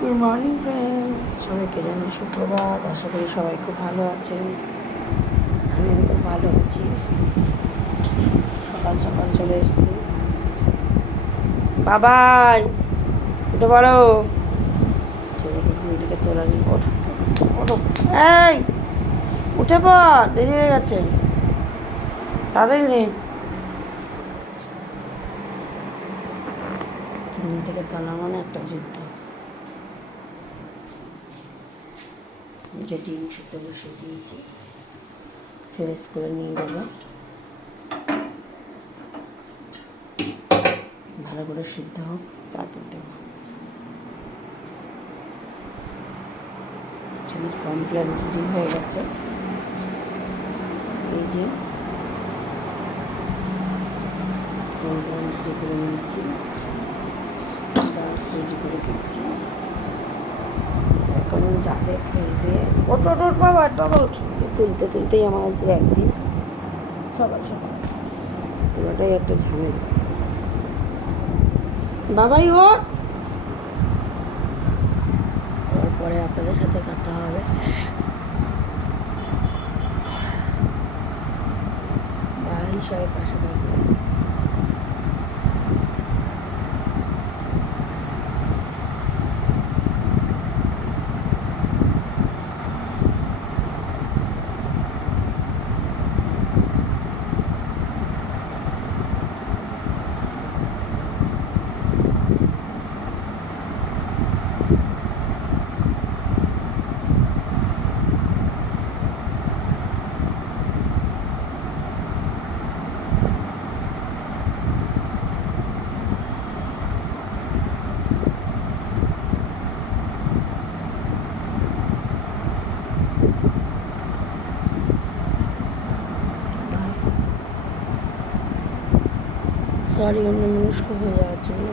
Good morning friend, সবাইকে জানাই সুপ্রভাত। আশা করি সবাই খুব ভালো আছেন। আমি খুব ভালো আছি। সকাল সকাল চলে এসেছি। বাবাই উঠে পড়ো, ছেলেকে ঘুম থেকে তোলা নিয়ে ওঠো ওঠো। এই উঠে পড়, দেরি হয়ে গেছে, তাড়াতাড়ি নেই। ঘুম থেকে তোলা মানে একটা যুদ্ধ। যে ডিম সেটা বসিয়ে দিয়েছি, ছেলে স্কুলে নিয়ে যাবো। ভালো করে সিদ্ধ হোক, তারপর দেবো। ছেলের কমপ্লেন রেডি হয়ে গেছে। এই যে কমপ্লেন রেডি করে নিয়েছি, ডান্স রেডি করে দিচ্ছি। এখন যাবে খেয়ে দিয়ে ওট ওট ওট বাবা বাবা ওকে তুলতে তুলতেই আমার আজকে একদিন সকাল সকাল তোলাটাই একটা ঝামেলা। বাবাই ওর পরে আপনাদের সাথে কথা হবে। বাড়ি সবাই পাশে থাকবে। সরি, অন্য মনস্ক হয়ে যাওয়ার জন্য।